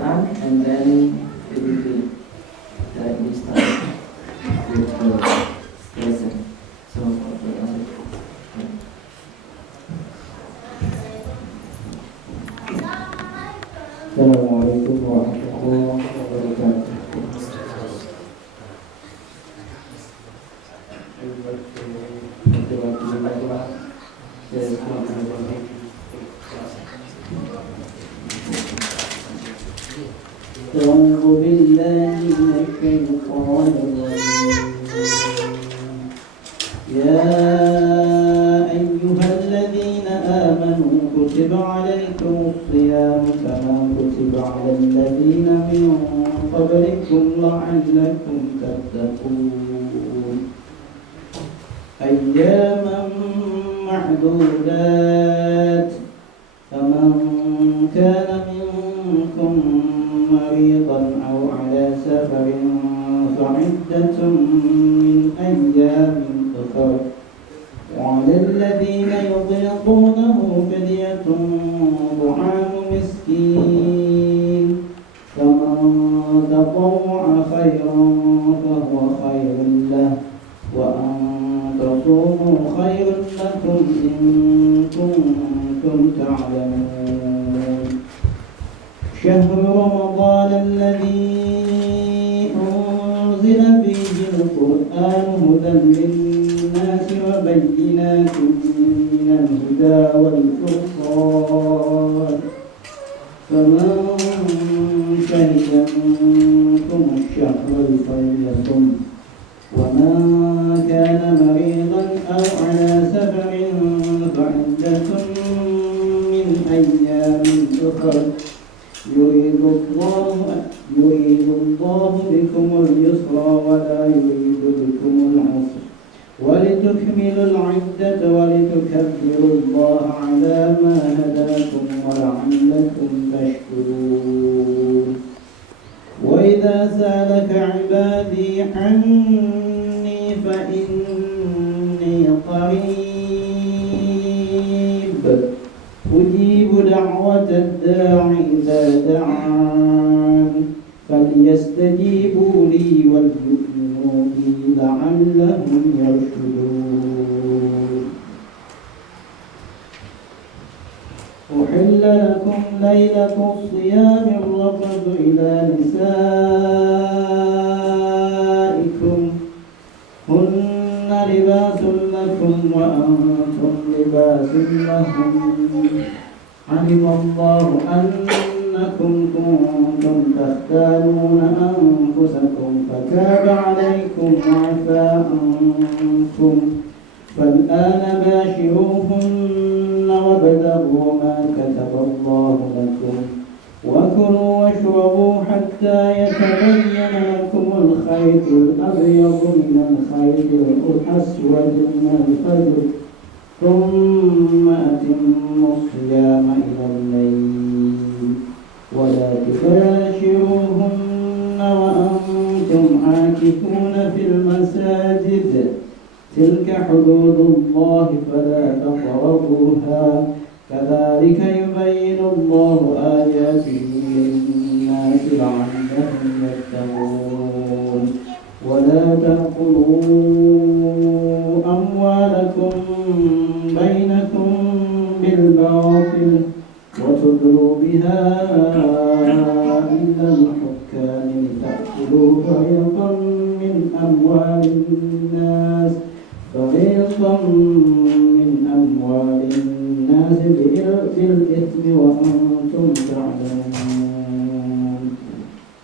Quran, and then we will directly start with the lesson. So, Assalamualaikum warahmatullahi wabarakatuh. أعوذ بالله من الشيطان الرجيم. يا أيها الذين آمنوا كتب عليكم الصيام كما كتب على الذين من قبلكم لعلكم تتقون أياما معدودات فمن كان منكم مريضا أو على سفر فعدة من أيام أخر وعلى الذين يطيقونه فدية طعام مسكين فمن تطوع خيرا فهو خير له وأن تصوموا خير لكم إن كنتم تعلمون شهر رمضان الذي أنزل فيه القرآن هدى للناس وبينات من الهدى والفرقان فمن شهد منكم الشهر فليصم ومن كان مريضا أو على سفر فعدة من أيام أخر يريد الله بكم اليسر ولا يريد بكم العسر ولتكملوا العدة ولتكبروا الله على ما هداكم ولعلكم تشكرون وإذا سألك عبادي عني فإني قريب أجيب دعوة الداع إذا دعان فليستجيبوا لي وليؤمنوا بي لعلهم يرشدون أحل لكم ليلة الصيام الرفث إلى نسائكم هن لباس لكم وأنتم لباس لهم علم الله أنكم كنتم تختانون أنفسكم فتاب عليكم وعفى عنكم فالآن باشروهن وابتغوا ما كتب الله لكم وكلوا واشربوا حتى يتبين لكم الخيط الأبيض من الخيط الأسود من الفجر ثم أتموا الصيام إلى الليل ولا تباشروهن وأنتم عاكفون في المساجد تلك حدود الله فلا تقربوها كذلك يبين الله آياته للناس لعلهم يتقون ولا تأكلوا أموالكم بينكم بالباطل وتدلوا بها إلى الحكام لتأكلوا فريقا من أموال الناس بالإثم وأنتم تعلمون.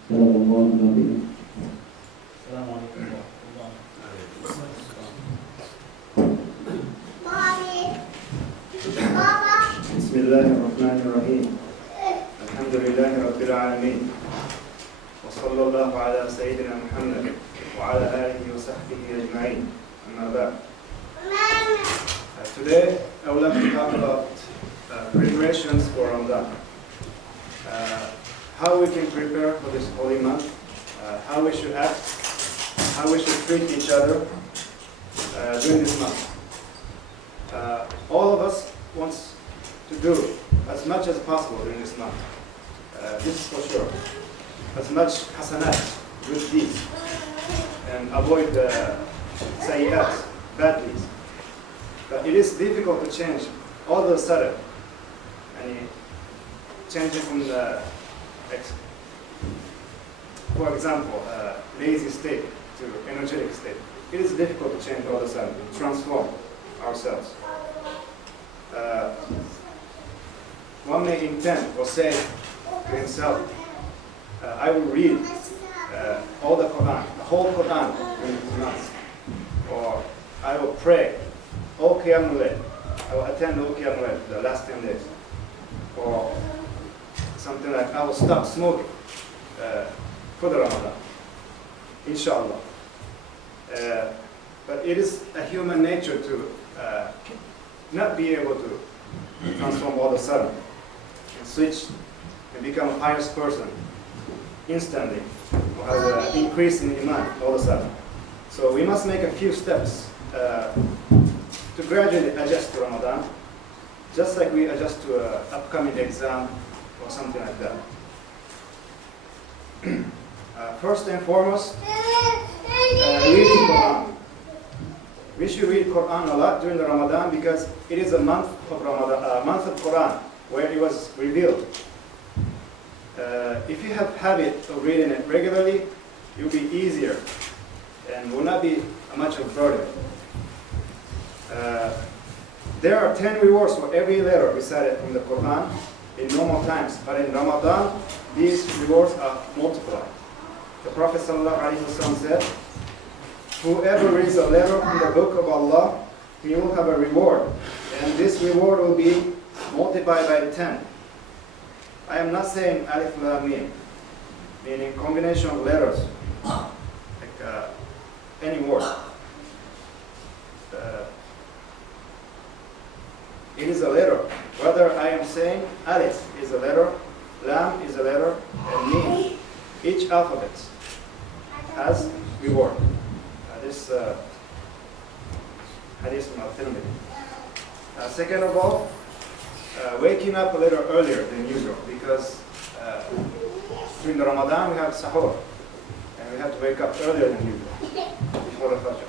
صدق الله العظيم. السلام عليكم ورحمة الله. بسم الله الرحمن الرحيم. الحمد لله رب العالمين. وصلى الله على سيدنا محمد وعلى آله وصحبه أجمعين. أما بعد. Today I would like to talk about preparations for Ramadan. How we can prepare for this holy month, how we should act, how we should treat each other during this month. All of us wants to do as much as possible during this month. This is for sure. As much hasanat, good deeds, and avoid sayyat, bad deeds. But it is difficult to change all of a sudden. And changing from the, for example, lazy state to energetic state. It is difficult to change all of a sudden, transform ourselves. One may intend or say to himself, I will read all the Quran, the whole Quran during 2 months. Or I will pray all Qiyamul Layl. I will attend all Qiyamul Layl for the last 10 days. Or something like I will stop smoking for the Ramadan. Inshallah. But it is a human nature to not be able to transform all of a sudden and switch and become a pious person instantly, or have an increase in iman all of a sudden. So we must make a few steps to gradually adjust to Ramadan, just like we adjust to an upcoming exam or something like that. First and foremost, reading Quran. We should read Quran a lot during the Ramadan because it is a month of Ramadan, month of Quran, where it was revealed. If you have habit of reading it regularly, it will be easier and will not be much of a burden. There are 10 rewards for every letter recited from the Quran in normal times, but in Ramadan, these rewards are multiplied. The Prophet ﷺ said, whoever reads a letter from the book of Allah, he will have a reward, and this reward will be multiplied by 10. I am not saying alif lam mim, meaning combination of letters, like any word. It is a letter. Whether I am saying alif is a letter, lam is a letter, and mim, each alphabet has reward. This hadith from Al-Tirmidhi. Second of all, waking up a little earlier than usual, because during the Ramadan we have sahur, and we have to wake up earlier than usual, before the Fajr.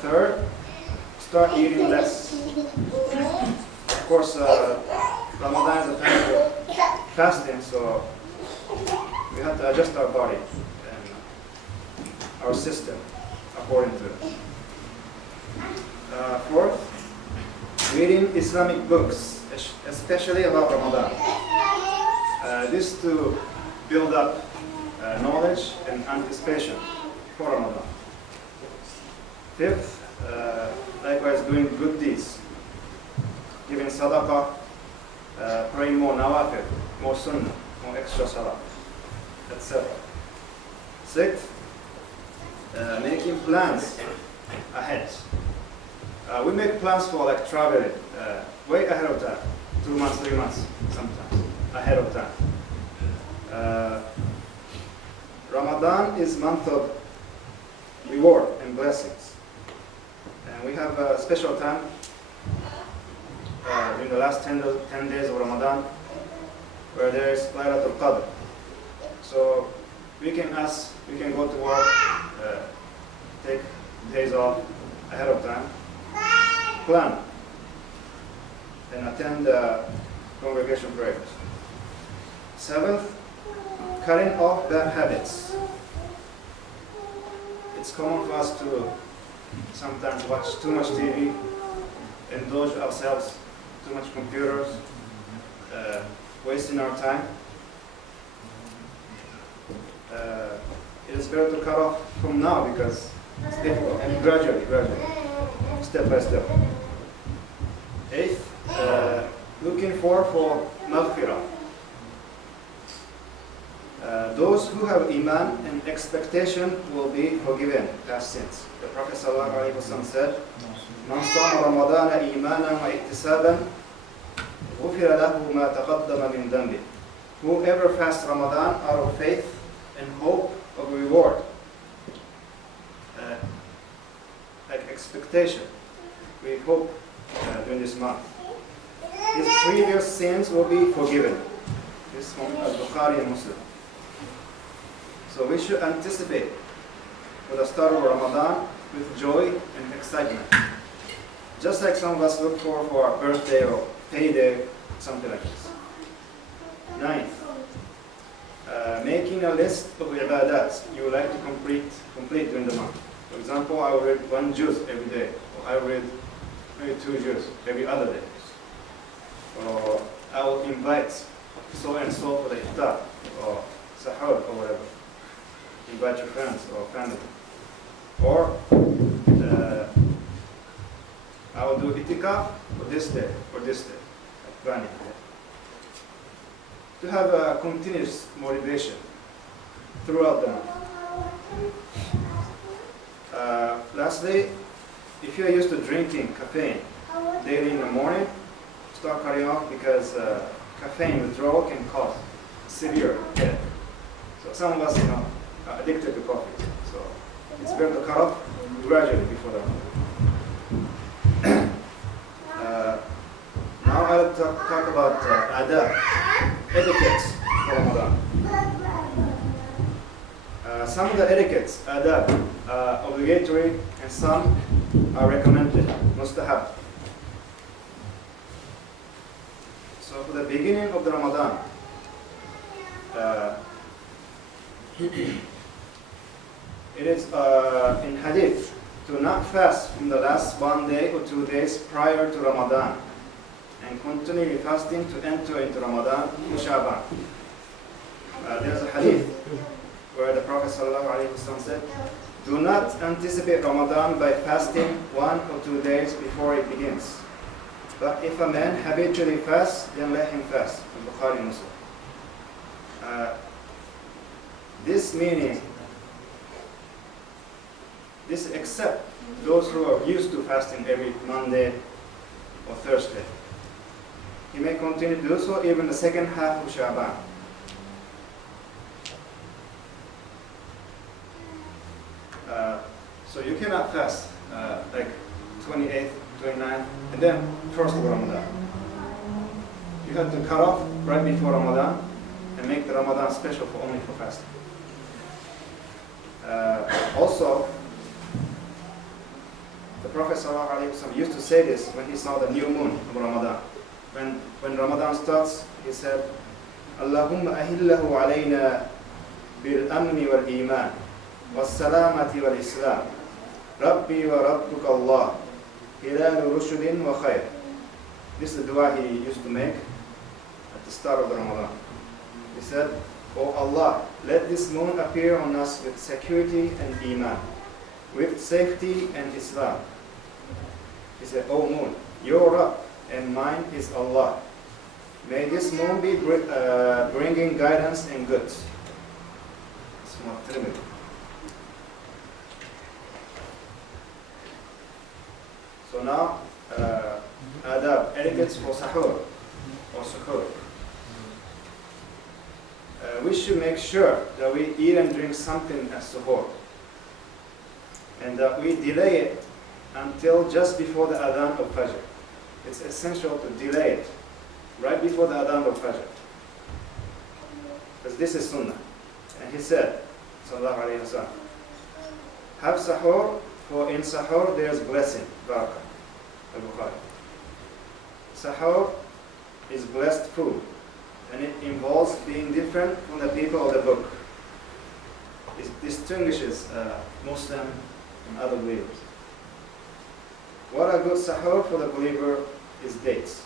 Third, start eating less. Of course, Ramadan is a time for fasting, so we have to adjust our body and our system according to it. Fourth, reading Islamic books, especially about Ramadan. This to build up knowledge and anticipation for Ramadan. Fifth, likewise doing good deeds, giving sadaqah, praying more nawafil, more sunnah, more extra salah, etc. Sixth, making plans ahead. We make plans for like traveling way ahead of time, 2 months, 3 months, sometimes ahead of time. Ramadan is month of reward and blessings, and we have a special time in the last 10 days of Ramadan, where there is Laylatul Qadr. So we can go to work, take days off ahead of time, plan, and attend congregation prayers. Seventh, cutting off bad habits. It's common for us to sometimes watch too much TV, indulge ourselves, too much computers, wasting our time. It is better to cut off from now because it's difficult, and gradually, step by step. Eighth, looking for maghfirah. Those who have iman and expectation will be forgiven past sins. The Prophet ﷺ said, "Man sama Ramadana imanan wa ihtisaban, ghufira lahu ma taqaddama min dhanbi." Whoever fasts Ramadan out of faith and hope of reward, like expectation, we hope during this month, his previous sins will be forgiven. This one, Al-Bukhari and Muslim. So we should anticipate for the start of Ramadan with joy and excitement. Just like some of us look for our birthday or payday, something like this. 9th, making a list of ibadat you would like to complete during the month. For example, I will read 1 juz every day, or I will read maybe 2 juz every other day. Or I will invite so and so for the iftar, or sahur, or whatever. Invite your friends or family. Or I will do itikaf for this day, or this day, like planning. To have a continuous motivation throughout the month. Lastly, if you are used to drinking caffeine daily in the morning, start cutting off, because caffeine withdrawal can cause severe headache. So some of us, are addicted to coffee. So it's better to cut off gradually before the now I'll talk about adab, etiquettes for Ramadan. Some of the etiquettes, adab, are obligatory and some are recommended, mustahab. So for the beginning of the Ramadan, it is in hadith to not fast from the last 1 day or 2 days prior to Ramadan, and continue fasting to enter into Ramadan in Shaban. There's a hadith where the Prophet ﷺ said, do not anticipate Ramadan by fasting 1 or 2 days before it begins. But if a man habitually fasts, then let him fast. Bukhari Muslim. This meaning, this except those who are used to fasting every Monday or Thursday. He may continue to do so even the second half of Shaban. So you cannot fast like 28th, 29th, and then first of Ramadan. You have to cut off right before Ramadan and make the Ramadan special for only for fasting. Also, the Prophet ﷺ used to say this when he saw the new moon of Ramadan. When Ramadan starts, he said, Allahumma ahillahu alayna bil amni wal iman was salamati wal islam rabbi wa rabbuka Allah hilalu rushudin wa khair. This is the dua he used to make at the start of the Ramadan. He said, O Allah, let this moon appear on us with security and iman, with safety and Islam. He said, O moon, your Rabb and mine is Allah. May this moon be bringing guidance and goods. So now, adab, etiquettes for sahur or suhoor. We should make sure that we eat and drink something as suhoor, and that we delay it until just before the adhan of Fajr. It's essential to delay it right before the adhan of Fajr, because this is sunnah. And he said, sallallahu alayhi wa sallam, have sahur, for in sahur there is blessing, barakah. Al-Bukhari. Sahur is blessed food, and it involves being different from the people of the book. It distinguishes Muslim and other believers. What a good sahur for the believer is dates.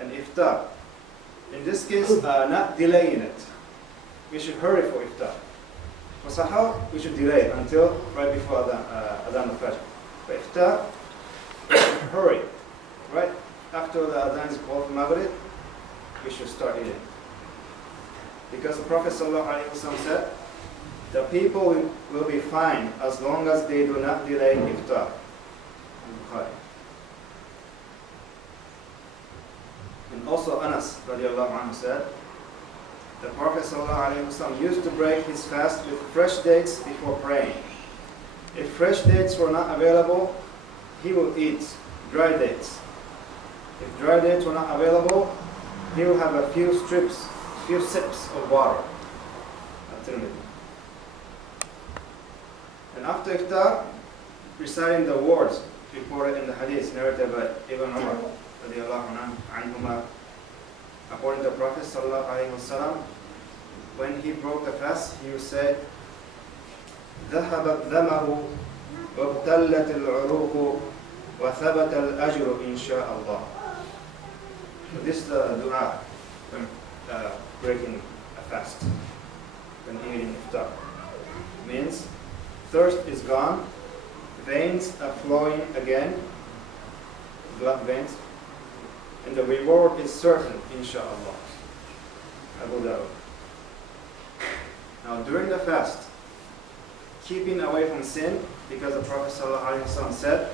And iftar. In this case, not delaying it. We should hurry for iftar. For sahur, we should delay it until right before adhan al-fajr. For iftar, we should hurry. Right after the adhan is called for Maghrib, we should start eating. Because the Prophet ﷺ said, the people will be fine as long as they do not delay iftar. And also Anas radiallahu anhu said, the Prophet ﷺ used to break his fast with fresh dates before praying. If fresh dates were not available, he will eat dry dates. If dry dates were not available, he will have a few sips of water. And after iftar, reciting the words reported in the hadith narrated by Ibn Umar radiallahu anhuma, according to the Prophet sallallahu alaihi wasallam, when he broke the fast, he would say, ذهب الظمأ وابتلت العروق وثبت الأجر إن شاء الله. So this is the dua when breaking a fast, when eating iftar. Means thirst is gone, veins are flowing again, blood veins, and the reward is certain, inshallah. Abu Dawud. Now during the fast, keeping away from sin, because the Prophet ﷺ said,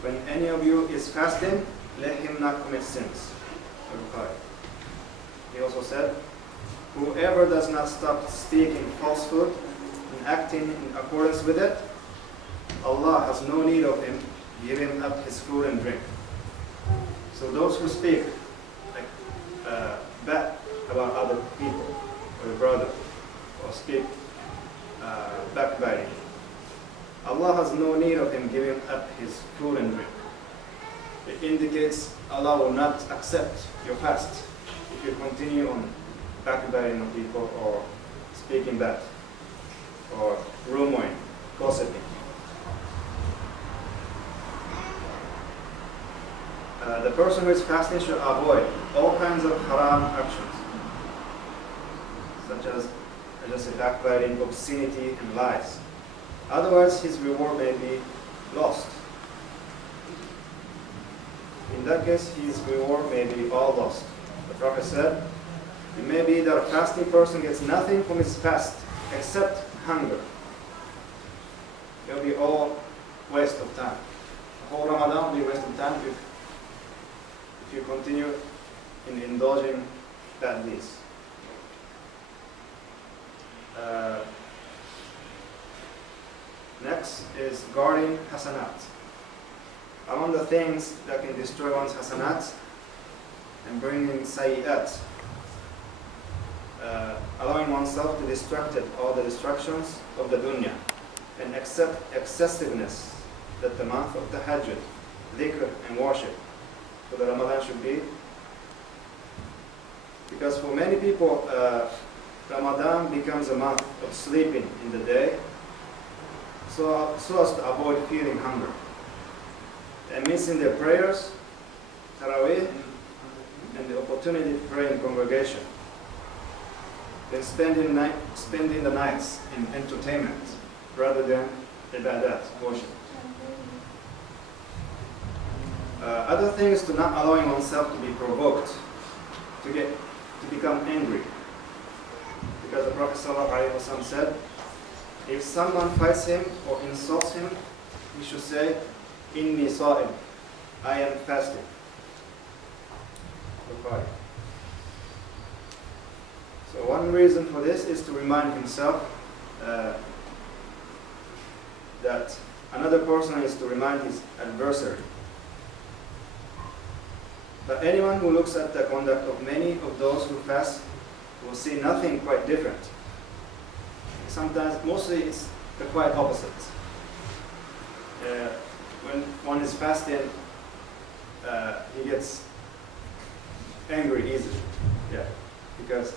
when any of you is fasting, let him not commit sins. He also said, whoever does not stop speaking falsehood and acting in accordance with it, Allah has no need of him giving up his food and drink. So those who speak bad about other people or your brother, or speak backbiting, Allah has no need of him giving up his food and drink. It indicates Allah will not accept your fast if you continue on backbiting on people or speaking bad or rumoring, gossiping. The person who is fasting should avoid all kinds of haram actions, such as backbiting, obscenity, and lies. Otherwise, his reward may be lost. In that case, his reward may be all lost. The Prophet said, it may be that a fasting person gets nothing from his fast except hunger. It will be all waste of time. The whole Ramadan will be waste of time if you continue in indulging bad deeds. Next is guarding hasanat. Among the things that can destroy one's hasanat and bring in sayyat, allowing oneself to be distracted, all the distractions of the dunya, and accept excessiveness that the month of tahajjud, dhikr and worship for the Ramadan should be. Because for many people, Ramadan becomes a month of sleeping in the day, so as to avoid feeling hunger. And missing their prayers, Taraweeh, and the opportunity to pray in congregation. Then spending the nights in entertainment rather than ibadat, worship. Other things to not allowing oneself to be provoked, to become angry. Because the Prophet ﷺ said, if someone fights him or insults him, he should say, Inni sa'im, I am fasting. So one reason for this is to remind himself that another person is to remind his adversary. But anyone who looks at the conduct of many of those who fast will see nothing quite different. Sometimes, mostly it's the quite opposite. When one is fasting, he gets angry easily. Yeah, because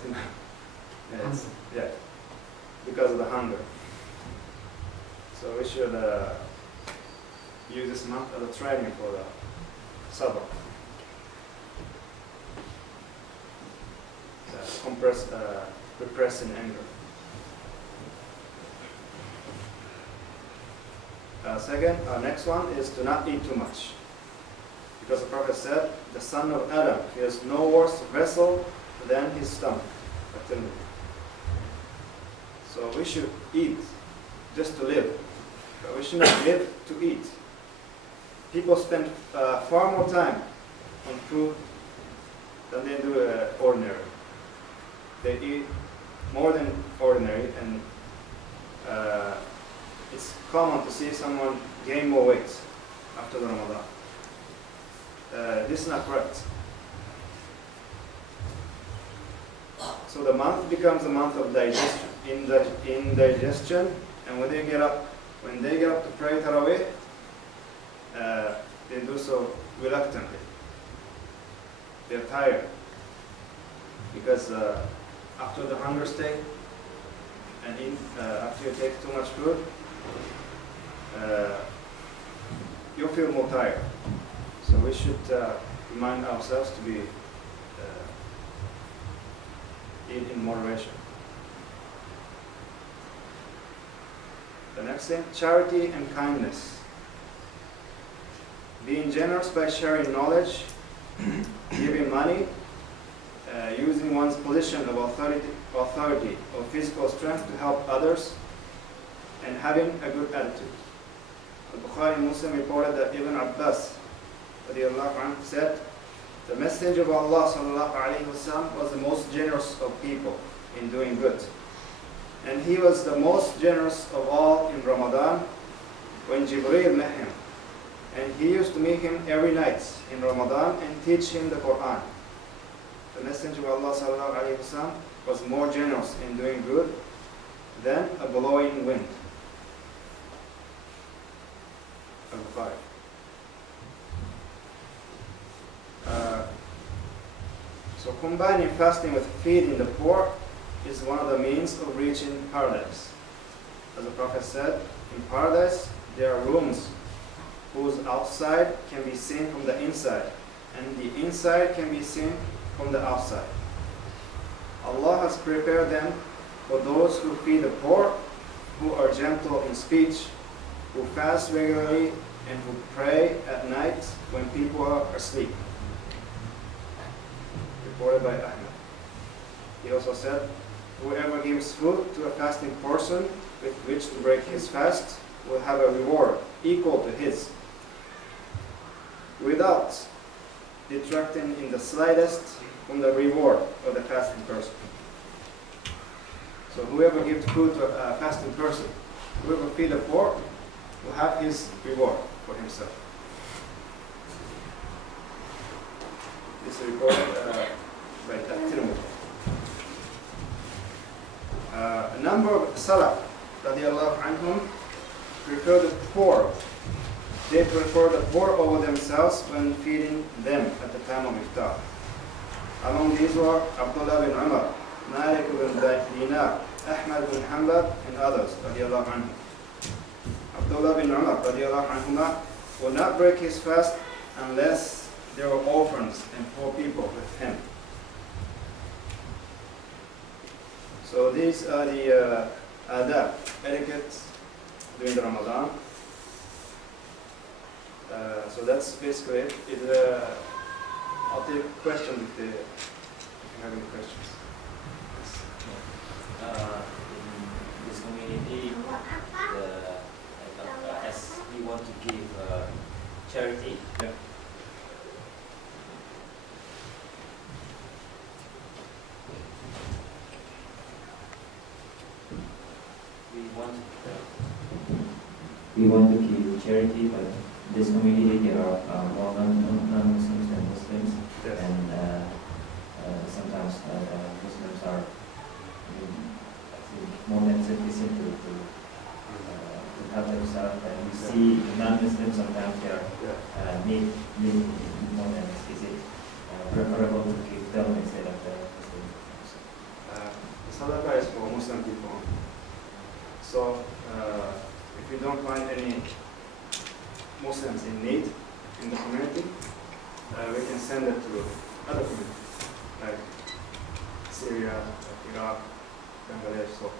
because of the hunger. So we should use this month as a training for the sabr. Repressing anger. Next one is to not eat too much. Because the Prophet said, the son of Adam has no worse vessel than his stomach. So we should eat just to live, but we should not live to eat. People spend far more time on food than they do ordinary. They eat more than ordinary, and it's common to see someone gain more weight after the Ramadan. This is not correct. So the month becomes a month of digestion, indigestion, and when they get up to pray Tarawih, they do so reluctantly. They're tired because after the hunger state and after you take too much food, you'll feel more tired. So we should remind ourselves to be eat in moderation. The next thing, charity and kindness. Being generous by sharing knowledge, giving money, using one's position of authority or physical strength to help others, and having a good attitude. Al-Bukhari and Muslim reported that Ibn Abbas said, the Messenger of Allah was the most generous of people in doing good. And he was the most generous of all in Ramadan when Jibreel met him. And he used to meet him every night in Ramadan and teach him the Quran. The Messenger of Allah was more generous in doing good than a blowing wind. Al-Bukhari. So combining fasting with feeding the poor is one of the means of reaching paradise. As the Prophet said, in paradise there are rooms whose outside can be seen from the inside, and the inside can be seen from the outside. Allah has prepared them for those who feed the poor, who are gentle in speech, who fast regularly, and who pray at night when people are asleep. Reported by Ahmad. He also said, whoever gives food to a fasting person with which to break his fast will have a reward equal to his, without detracting in the slightest from the reward of the fasting person. So whoever gives food to a fasting person, whoever feeds the poor, will have his reward for himself. This is reported by Tirmidhi. A number of Salaf radiallahu anhum prefer the poor. They prefer the poor over themselves when feeding them at the time of iftar. Among these were Abdullah bin Umar, Malik bin Dinar, Ahmad bin Hanbal, and others radiallahu anhum. Abdullah bin Umar radiallahu anhuma would not break his fast unless there were orphans and poor people with him. So these are the adab, etiquette during the Ramadan. So that's basically it. I'll take questions if you have any questions. In this community, as we want to give charity, Yeah. we want to give charity, but in this community there are more non-Muslims than Muslims, Yes. and sometimes Muslims are more than sufficient to help themselves, and we see non-Muslims sometimes they are need more than is it preferable to give them instead of the Muslims. Sadaqah is for Muslim people. So if you don't find any Muslims in need in the community, we can send it to other communities like Syria, like Iraq, Bangladesh, so forth.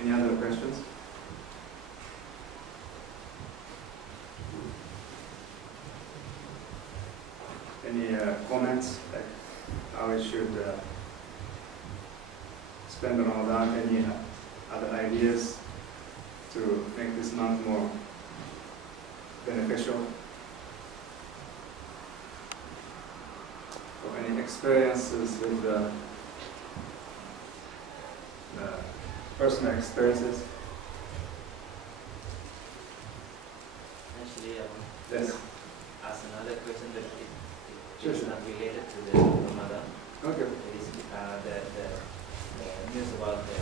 Any other questions? Any comments, like how we should spend Ramadan? Any other ideas to make this month more beneficial? experiences with the personal experiences. Actually, Yes. ask another question that Sure, is sure. not related to the Ramadan. Okay. It is the news about the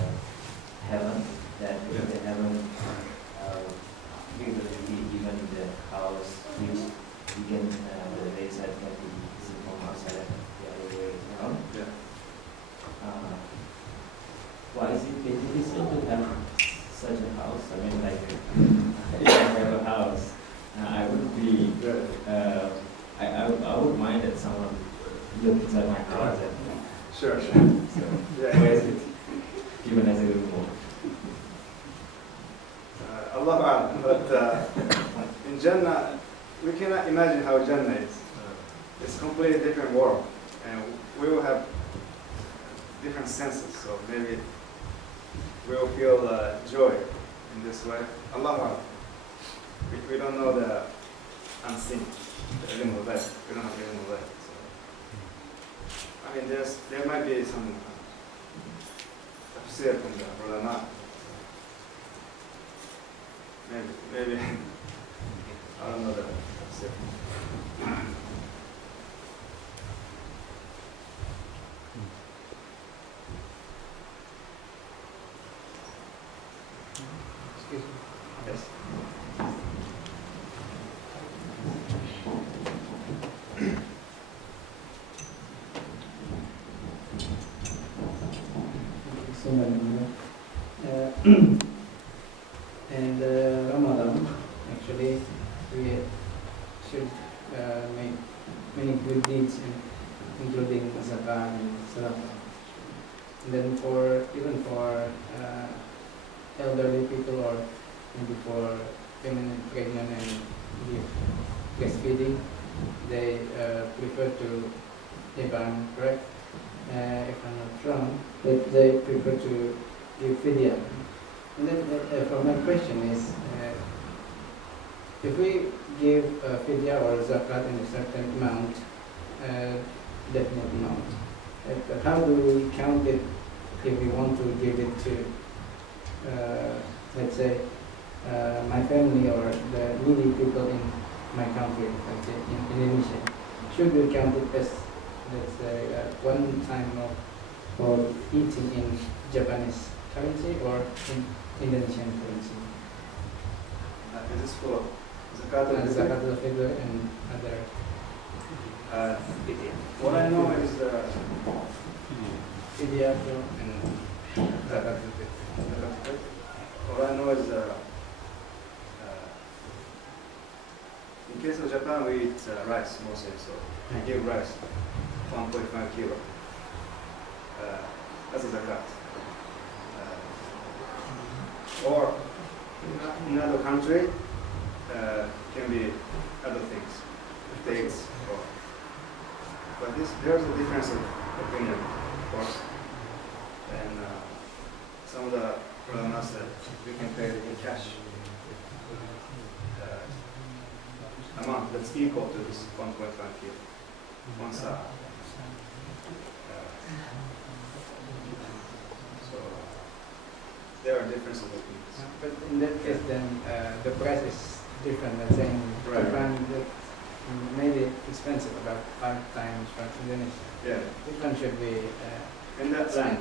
heaven, that in the heaven we will be given the house which we can, the wayside can be seen from outside and the other way around. Yeah. Why is it beneficial to have such a house? I mean, like, if I have a house, I would be, Yeah. I would mind that someone looked inside my house and Sure. Sure. so Yeah. why is it given as a reward? Allah A'lam. But in Jannah, we cannot imagine how Jannah is. It's a completely different world, and we will have different senses. So maybe we will feel joy in this way. Allah A'lam. We don't know the unseen, the ilm of life. We don't have the ilm of life. So, I mean, there might be some tafsir from the ulama. Maybe I don't know the tafsir. Yes. So, and Ramadan, actually, we should make many good deeds, including zakat and sadaqah. And then even for elderly people, or maybe for women pregnant and give breastfeeding, they prefer to, if I'm correct, if I'm not wrong, that they prefer to give fidya. And then for my question is, if we give fidya or zakat in a certain amount, definite amount, how do we count it if we want to give it to, let's say, my family or the needy people in my country, let's say in Indonesia? Should we count it as, let's say, one time of eating in Japanese currency or in Indonesian currency? Is this for zakat? Zakat al-fitr and other. What I know is Fidya and zakat al-fitr. what I know is in case of Japan, we eat rice mostly, so we give rice 1.5 kilo as a zakat. Or in another country, can be other things, dates, or. But there's a difference of opinion, of course. And some of the ulama said we can pay it in cash. Amount that's equal to this 1.5 kilo, one sa. So there are differences of opinions. But in that case, then the price is different. Let's say in Right. Japan, that maybe expensive, about 5 times from Indonesia. Yeah, Which one should be? in that land,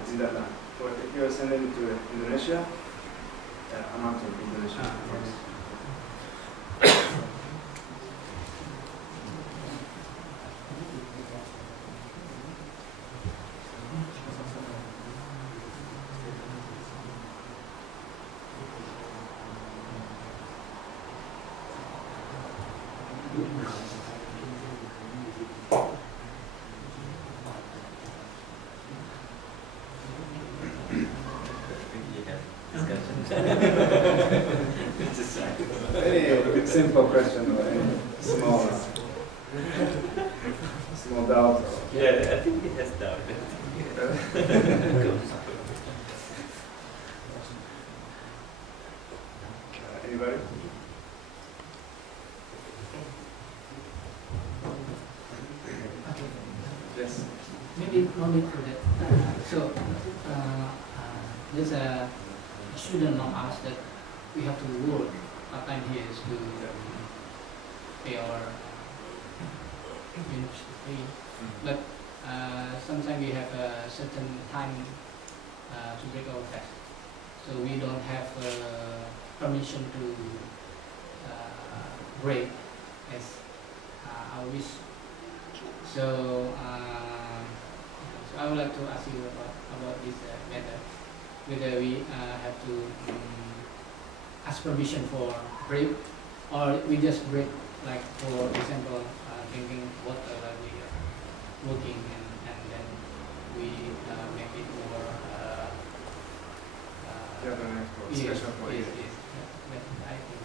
But if you're sending it to Indonesia, amount of Indonesia. of course. Any simple question or any small doubt? Yeah, I think he has doubt. Anybody? Yes. no need for that. There's a student of us that we have to work part-time here is to pay our university fee. But sometimes we have a certain time to break our fast. So we don't have permission to break as I wish. So I would like to ask you about this matter, whether we have to ask permission for break, or we just break, like for example, drinking water while we are working, and then we make it more. You have an extra Yes, special for yes, you. yes. I think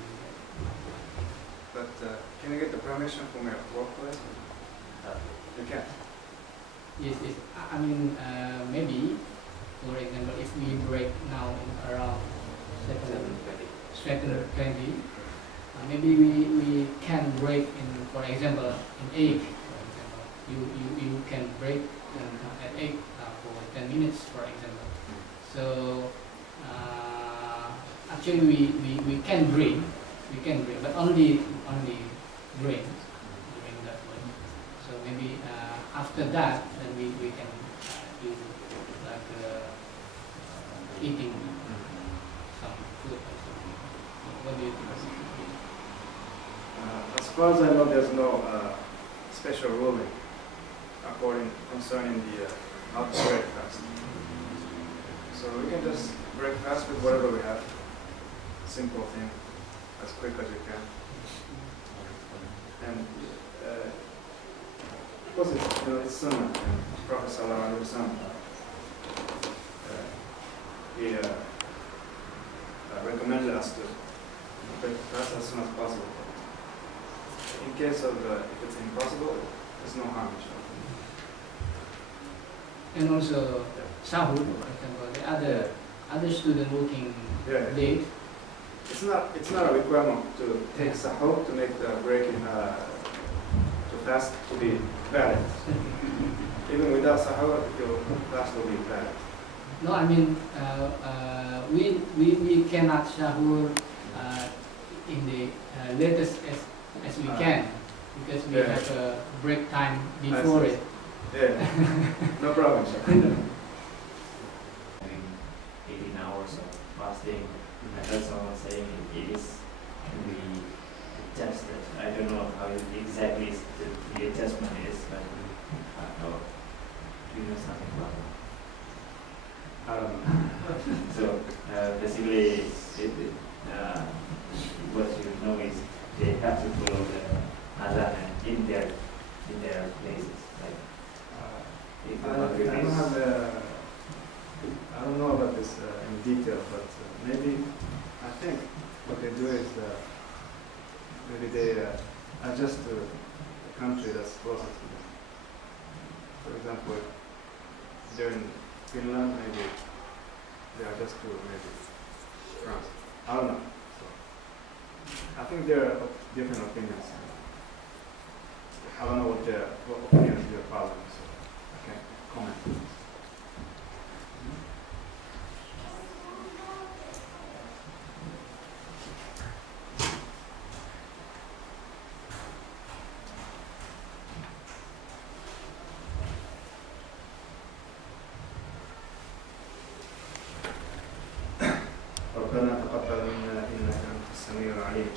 But can you get the permission from your workplace? You can't. yes, yes. I mean, maybe, for example, if we break now in around 7:20, maybe we can break in, for example, in 8. For example, you can break at 8 for 10 minutes, for example. So actually we can break, but only break during that way. So maybe after that, then we can do like eating some food or something. What do you think? As far as I know, there's no special ruling concerning the how to break fast. So we can just break fast with whatever we have. Simple thing, as quick as you can. And because it's sunnah, and Prophet Sallallahu Alaihi Wasallam, he recommended us to break fast as soon as possible. In case of if it's impossible, there's no harm. And also sahur, for example, the other student working Yeah. late. It's not a requirement to take sahur to make the breaking to fast to be valid. Even without sahur, your fast will be valid. No, I mean we cannot sahur in the latest as we can, because we Yeah. have a break time before it. Yeah, no problem, sir. Having 18 hours of fasting, and that's someone saying it is to be adjusted. I don't know how exactly the adjustment is, but do you know something about it? I don't know. So basically, what you know is they have to follow the adhan in their places. Like if the Maghrib I don't is- have I don't know about this in detail, but maybe I think what they do is maybe they adjust to the country that's closer to them. For example, if they're in Finland, maybe they adjust to maybe France. I don't know. So, I think there are different opinions. I don't know what opinions you're following, so I can't comment. ربنا تقبل منا إنك أنت السميع العليم.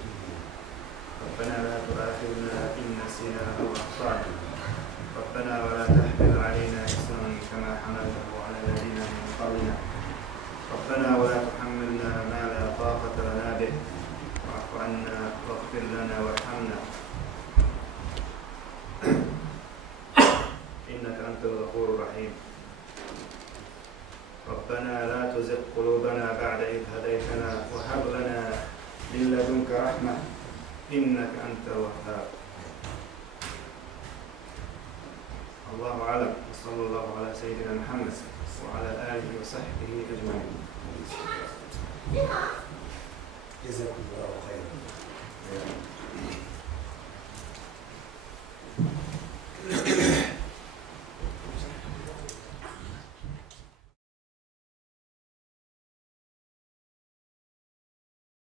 ربنا لا تؤاخذنا إن نسينا أو أخطأنا. ربنا ولا تحمل علينا إصرا كما حملته على الذين من قبلنا. ربنا ولا تحملنا ما لا طاقة لنا به. واعف عنا واغفر لنا وارحمنا. إنك أنت الغفور الرحيم. ربنا لا تزغ قلوبنا بعد إذ هديتنا وهب لنا من لدنك رحمة إنك أنت الوهاب. الله أعلم، وصلى الله على سيدنا محمد وعلى آله وصحبه أجمعين. جزاكم الله خيرا.